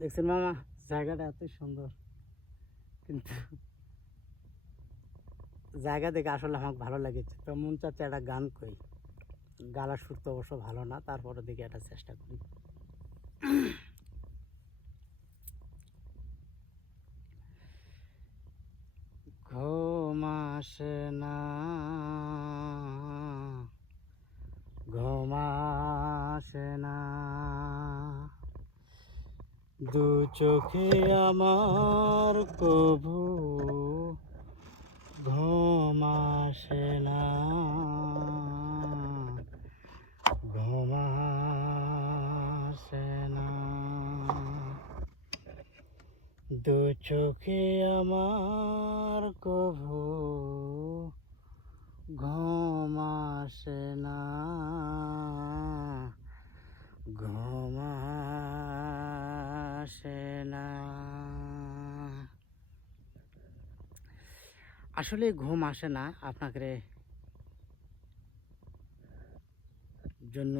দেখছেন মামা? জায়গাটা এত সুন্দর। কিন্তু জায়গা দেখে আসলে আমাকে ভালো লেগেছে। তো মন চাচ্ছে একটা গান কই গালা সুর তো অবশ্য ভালো না তারপরে দেখে একটা চেষ্টা করি। ঘুম না। দু চোখে আমার কভু ঘুম আসে না। ঘুম আসে না। দু চোখে আমার কভু ঘুম আসে না ঘুম আসে না। আসলে ঘুম আসে না আপনাকে জন্য।